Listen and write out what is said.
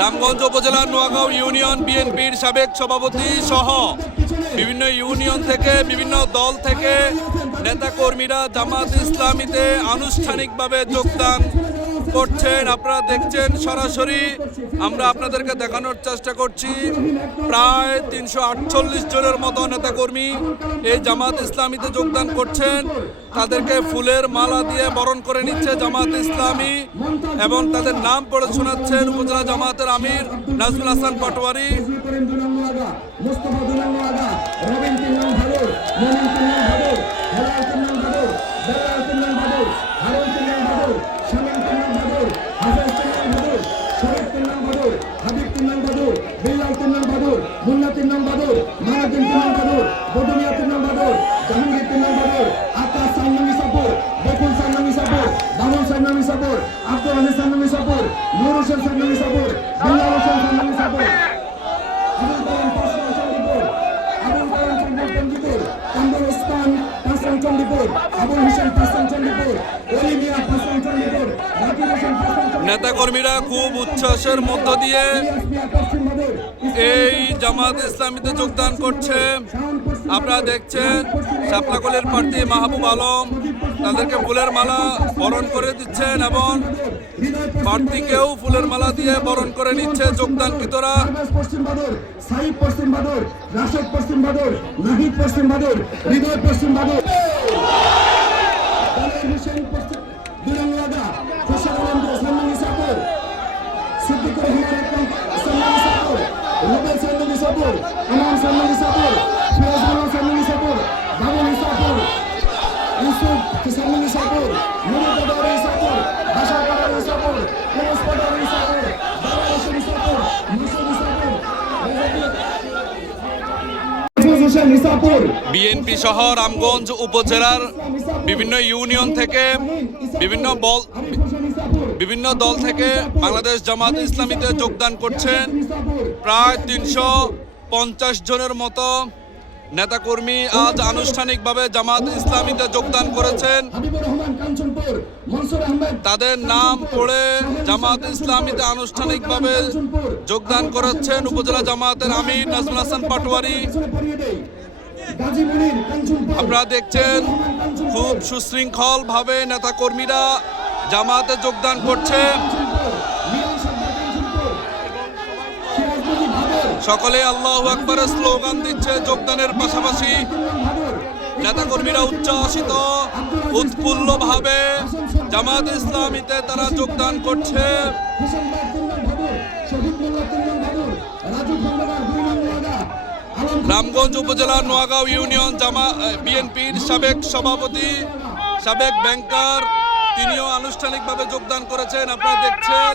রামগঞ্জ উপজেলার নোয়াগাঁও ইউনিয়ন বিএনপির সাবেক সভাপতি সহ বিভিন্ন ইউনিয়ন থেকে বিভিন্ন দল থেকে নেতাকর্মীরা জামাত ইসলামীতে আনুষ্ঠানিকভাবে যোগদান করছেন। আপনারা দেখছেন সরাসরি, আমরা আপনাদেরকে দেখানোর চেষ্টা করছি। প্রায় 348 জনের মতো নেতাকর্মী এই জামাত ইসলামীতে যোগদান করছেন। তাদেরকে ফুলের মালা দিয়ে বরণ করে নিচ্ছে জামাত ইসলামী এবং তাদের নাম পড়ে শোনাচ্ছেন উপজেলা জামাতের আমির নাজমুল হাসান পাটোয়ারি। নেতাকর্মীরা খুব উচ্ছ্বাসের মধ্য দিয়ে এই জামাত ইসলামীতে যোগদান করছে। আপনারা দেখছেন শাপলাকলির প্রার্থী মাহবুব আলম তাদেরকে ফুলের মালা বরণ করে দিচ্ছেন এবং প্রার্থীকেও ফুলের মালা দিয়ে বরণ করে নিচ্ছে যোগদানকৃতরা। বিএনপি সহ রামগঞ্জ উপজেলার বিভিন্ন ইউনিয়ন থেকে বিভিন্ন দল থেকে বাংলাদেশ জামাত ইসলামীতে যোগদান করছেন। প্রায় 350 জনের মতো নেতাকর্মী আজ আনুষ্ঠানিকভাবে জামাত ইসলামীতে যোগদান করেছেন। তাদের নাম পড়ে জামাত ইসলামীতে আনুষ্ঠানিকভাবে যোগদান করেছেন উপজেলা জামাতের আমির নাজমুল হাসান পাটোয়ারি। আপনারা দেখছেন খুব সুশৃঙ্খল ভাবে নেতাকর্মীরা জামাতে যোগদান করছে। সকলে আল্লাহু আকবারের স্লোগান দিচ্ছে। যোগদানের পাশাপাশি নেতাকর্মীরা উচ্ছ্বাসিত উৎফুল্ল ভাবে জামাত ইসলামীতে তারা যোগদান করছে। রামগঞ্জ উপজেলার নোয়াগাঁও ইউনিয়ন বিএনপির সাবেক সভাপতি সাবেক ব্যাংকার তিনিও আনুষ্ঠানিকভাবে যোগদান করেছেন। আপনারা দেখছেন